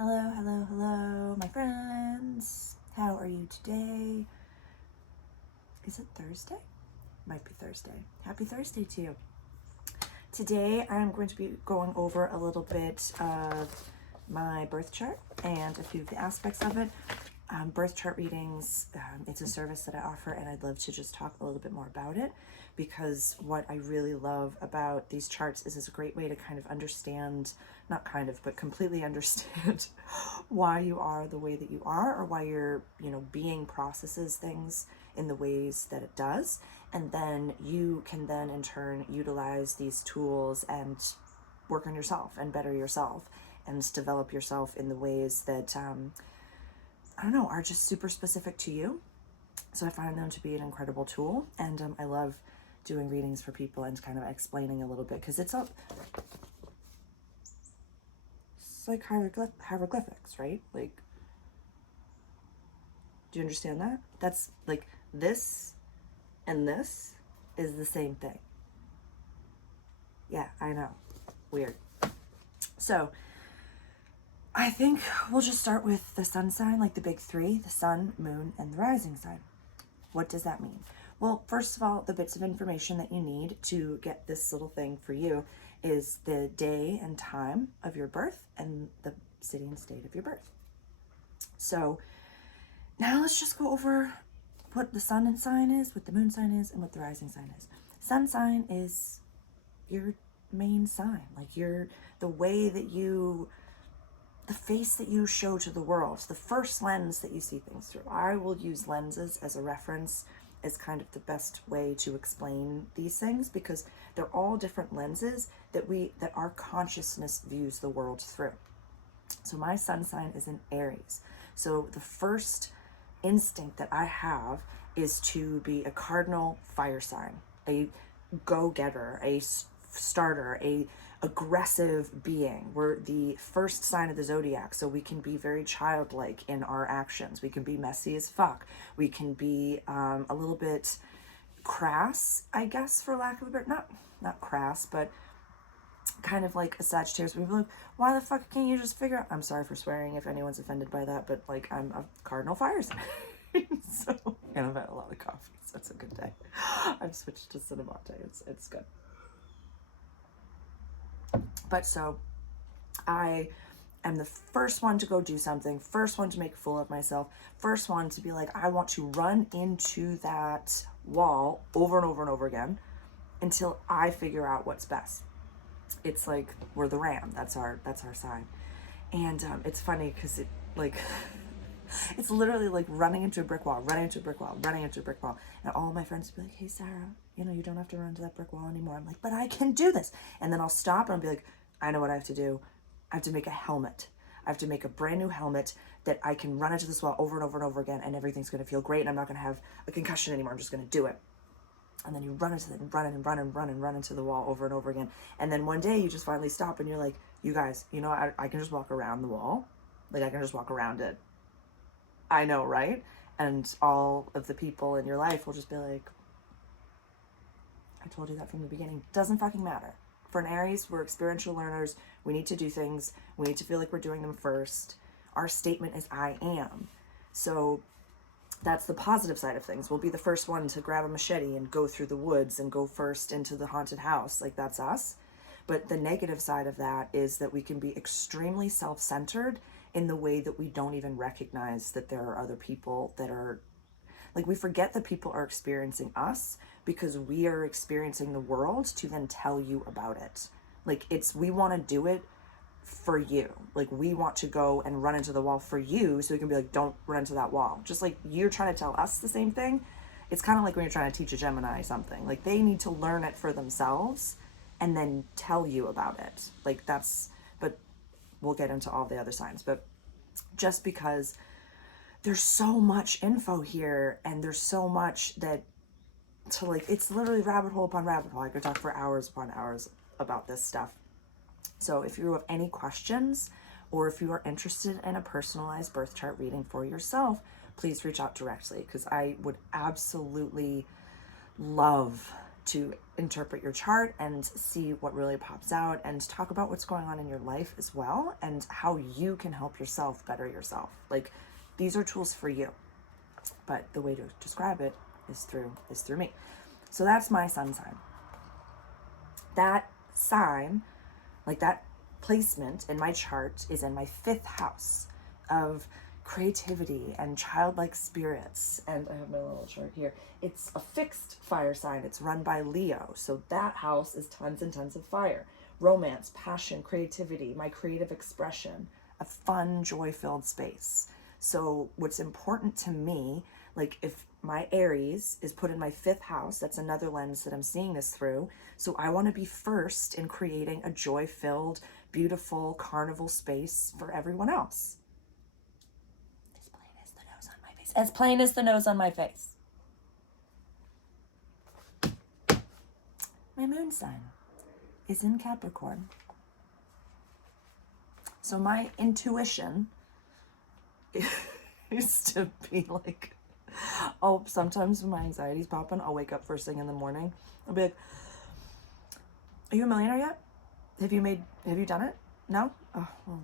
Hello, hello, hello, my friends. How are you today? Is it Thursday? Might be Thursday. Happy Thursday to you. Today I'm going to be going over a little bit of my birth chart and a few of the aspects of it. Birth chart readings, it's a service that I offer, and I'd love to just talk a little bit more about it, because what I really love about these charts is it's a great way to kind of understand, not kind of, but completely understand why you are the way that you are, or why your being processes things in the ways that it does. And then you can then in turn utilize these tools and work on yourself and better yourself and develop yourself in the ways that I don't know, are just super specific to you. So I find them to be an incredible tool, and I love doing readings for people and kind of explaining a little bit, because it's like hieroglyphics, right? Like, do you understand that? That's like this and this is the same thing. Yeah, I know. Weird. So I think we'll just start with the sun sign, like the big three: the sun, moon, and the rising sign. What does that mean? Well, first of all, the bits of information that you need to get this little thing for you is the day and time of your birth and the city and state of your birth. So now let's just go over what the sun sign is, what the moon sign is, and what the rising sign is. Sun sign is your main sign, like the way that you, the face that you show to the world, the first lens that you see things through. I will use lenses as a reference, as kind of the best way to explain these things, because they're all different lenses that our consciousness views the world through. So my sun sign is in Aries. So the first instinct that I have is to be a cardinal fire sign, a go-getter, a starter, a aggressive being. We're the first sign of the zodiac, so we can be very childlike in our actions. We can be messy as fuck. We can be a little bit crass, I guess, for lack of a better, not crass, but kind of like a Sagittarius. People are like, why the fuck can't you just figure out? I'm sorry for swearing if anyone's offended by that, but like, I'm a cardinal fire sign. So, and I've had a lot of coffee, so it's a good day. I've switched to Cinnamate. It's good. But so I am the first one to go do something, first one to make a fool of myself, first one to be like, I want to run into that wall over and over and over again until I figure out what's best. It's like we're the ram. That's our sign. And it's funny because it like it's literally like running into a brick wall, running into a brick wall, running into a brick wall. And all my friends would be like, hey, Sarah, you don't have to run into that brick wall anymore. I'm like, but I can do this. And then I'll stop and I'll be like, I know what I have to do. I have to make a helmet. I have to make a brand new helmet that I can run into this wall over and over and over again, and everything's going to feel great, and I'm not going to have a concussion anymore. I'm just going to do it. And then you run into it and run and run and run and run into the wall over and over again. And then one day you just finally stop and you're like, you guys, I can just walk around the wall. Like, I can just walk around it. I know, right? And all of the people in your life will just be like, I told you that from the beginning. Doesn't fucking matter. For an Aries, we're experiential learners. We need to do things. We need to feel like we're doing them first. Our statement is I am. So that's the positive side of things. We'll be the first one to grab a machete and go through the woods and go first into the haunted house. Like, that's us. But the negative side of that is that we can be extremely self-centered in the way that we don't even recognize that there are other people that are, like, we forget that people are experiencing us because we are experiencing the world to then tell you about it. Like, we want to do it for you. Like, we want to go and run into the wall for you, so we can be like, don't run into that wall. Just like you're trying to tell us the same thing. It's kind of like when you're trying to teach a Gemini something. Like, they need to learn it for themselves and then tell you about it. Like, but we'll get into all the other signs. But just because there's so much info here, and there's so much that it's literally rabbit hole upon rabbit hole. I could talk for hours upon hours about this stuff. So if you have any questions, or if you are interested in a personalized birth chart reading for yourself, please reach out directly, because I would absolutely love to interpret your chart and see what really pops out, and talk about what's going on in your life as well, and how you can help yourself better yourself. Like, these are tools for you, but the way to describe it is through me. So that's my sun sign. That sign, like that placement in my chart, is in my 5th house of creativity and childlike spirits. And I have my little chart here. It's a fixed fire sign. It's run by Leo. So that house is tons and tons of fire. Romance, passion, creativity, my creative expression, a fun, joy-filled space. So what's important to me, like if my Aries is put in my 5th house, that's another lens that I'm seeing this through. So I want to be first in creating a joy-filled, beautiful carnival space for everyone else. As plain as the nose on my face. As plain as the nose on my face. My moon sign is in Capricorn. So my intuition is to be like, sometimes when my anxiety's popping, I'll wake up first thing in the morning. I'll be like, are you a millionaire yet? Have you done it? No? Oh, well,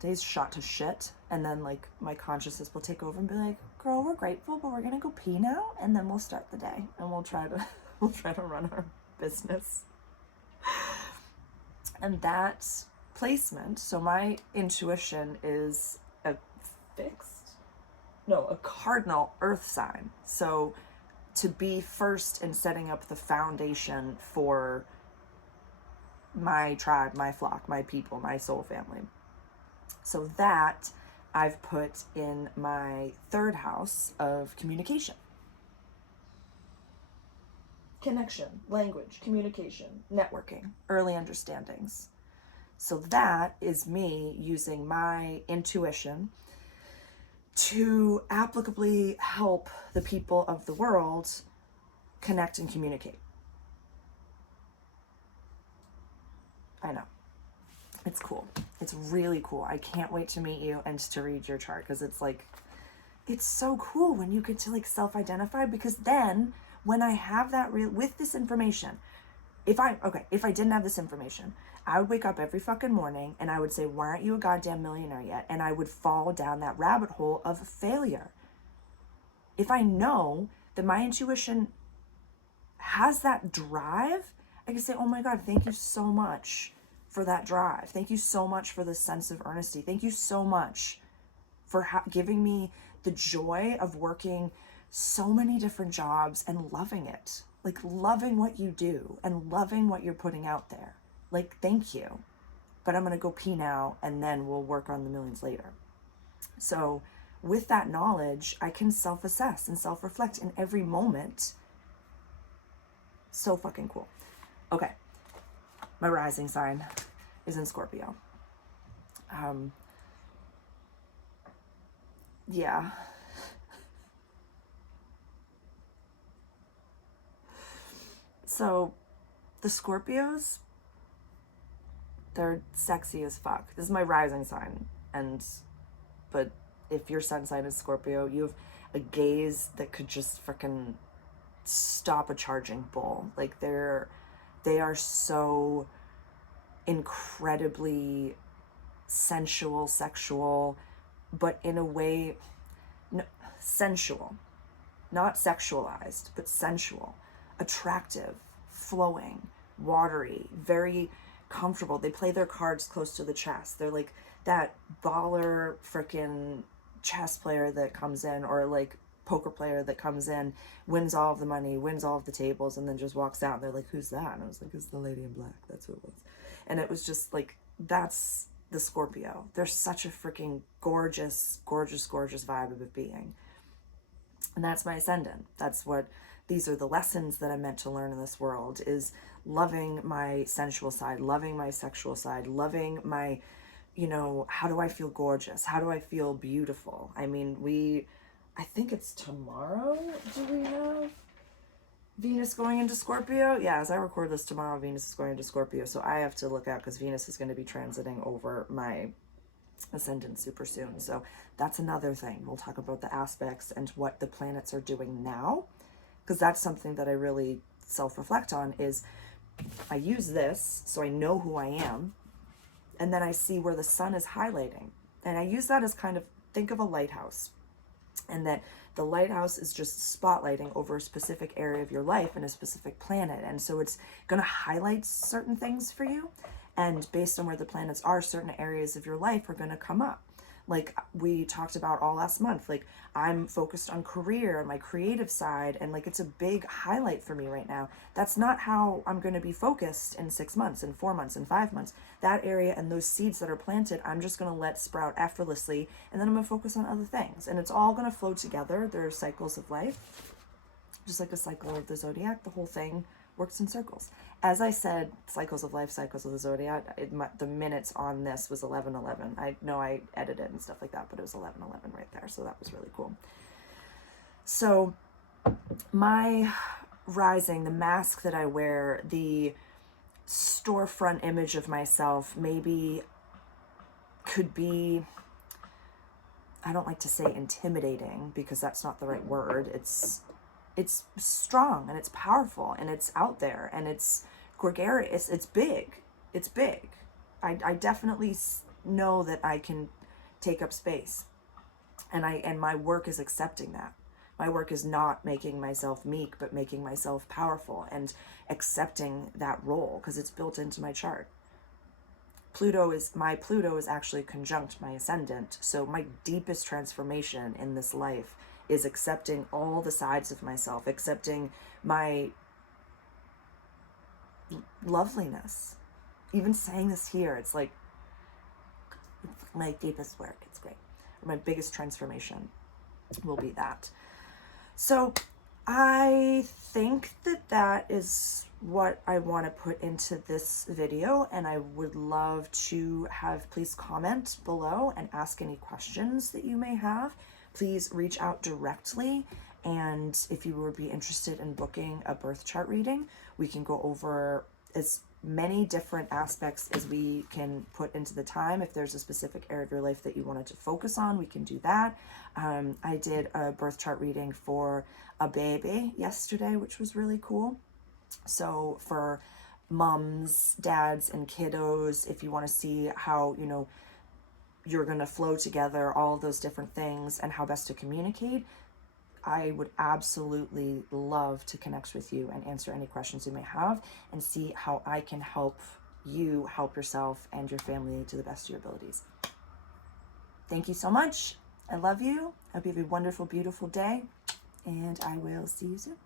day's shot to shit. And then like my consciousness will take over and be like, girl, we're grateful, but we're gonna go pee now, and then we'll start the day and we'll try to run our business. And that placement, so my intuition is a cardinal earth sign. So to be first in setting up the foundation for my tribe, my flock, my people, my soul family. So that I've put in my 3rd house of communication. Connection, language, communication, networking, early understandings. So that is me using my intuition to applicably help the people of the world connect and communicate. I know. It's cool. It's really cool. I can't wait to meet you and to read your chart, because it's like, it's so cool when you get to like self-identify, because then when I have that with this information, if I didn't have this information, I would wake up every fucking morning and I would say, why aren't you a goddamn millionaire yet? And I would fall down that rabbit hole of failure. If I know that my intuition has that drive, I can say, oh my God, thank you so much for that drive. Thank you so much for this sense of earnesty. Thank you so much for giving me the joy of working so many different jobs and loving it. Like loving what you do and loving what you're putting out there. Like, thank you. But I'm going to go pee now, and then we'll work on the millions later. So with that knowledge, I can self-assess and self-reflect in every moment. So fucking cool. Okay. My rising sign is in Scorpio. Yeah. So the Scorpios, they're sexy as fuck. This is my rising sign. But if your sun sign is Scorpio, you have a gaze that could just freaking stop a charging bull. Like they are so incredibly sensual, sexual, but in a way, sensual, not sexualized, but sensual, attractive, flowing, watery, very comfortable. They play their cards close to the chest. They're like that baller freaking chess player that comes in, or like poker player that comes in, wins all of the money, wins all of the tables, and then just walks out. And they're like, who's that? And I was like, it's the lady in black. That's who it was. And it was just like, that's the Scorpio. They're such a freaking gorgeous, gorgeous, gorgeous vibe of a being. And that's my ascendant. These are the lessons that I'm meant to learn in this world, is loving my sensual side, loving my sexual side, loving my, how do I feel gorgeous? How do I feel beautiful? I mean, I think it's tomorrow. Do we have Venus going into Scorpio? Yeah, as I record this tomorrow, Venus is going into Scorpio. So I have to look out, because Venus is going to be transiting over my ascendant super soon. So that's another thing. We'll talk about the aspects and what the planets are doing now, because that's something that I really self-reflect on is I use this so I know who I am, and then I see where the sun is highlighting. And I use that as kind of, think of a lighthouse, and that the lighthouse is just spotlighting over a specific area of your life and a specific planet. And so it's going to highlight certain things for you. And based on where the planets are, certain areas of your life are going to come up. Like we talked about all last month, like I'm focused on career and my creative side, and like it's a big highlight for me right now. That's not how I'm going to be focused in 6 months, in 4 months, in 5 months. That area and those seeds that are planted, I'm just going to let sprout effortlessly, and then I'm going to focus on other things. And it's all going to flow together. There are cycles of life, just like a cycle of the zodiac. The whole thing works in circles. As I said, cycles of life, cycles of the zodiac, the minutes on this was 11:11. I know I edited and stuff like that, but it was 11:11 right there. So that was really cool. So my rising, the mask that I wear, the storefront image of myself maybe could be, I don't like to say intimidating because that's not the right word. It's strong and it's powerful and it's out there and it's gregarious. It's big. It's big. I definitely know that I can take up space, and my work is accepting that. My work is not making myself meek, but making myself powerful and accepting that role because it's built into my chart. Pluto is actually conjunct my ascendant. So my deepest transformation in this life is accepting all the sides of myself, accepting my loveliness. Even saying this here, it's like my deepest work. It's great. My biggest transformation will be that. So I think that is what I want to put into this video, and I would love to have, please comment below and ask any questions that you may have. Please reach out directly, and if you would be interested in booking a birth chart reading, we can go over as many different aspects as we can put into the time. If there's a specific area of your life that you wanted to focus on, we can do that. I did a birth chart reading for a baby yesterday, which was really cool. So for moms, dads, and kiddos, if you want to see how, you're going to flow together, all of those different things, and how best to communicate, I would absolutely love to connect with you and answer any questions you may have and see how I can help you help yourself and your family to the best of your abilities. Thank you so much. I love you. I hope you have a wonderful, beautiful day, and I will see you soon.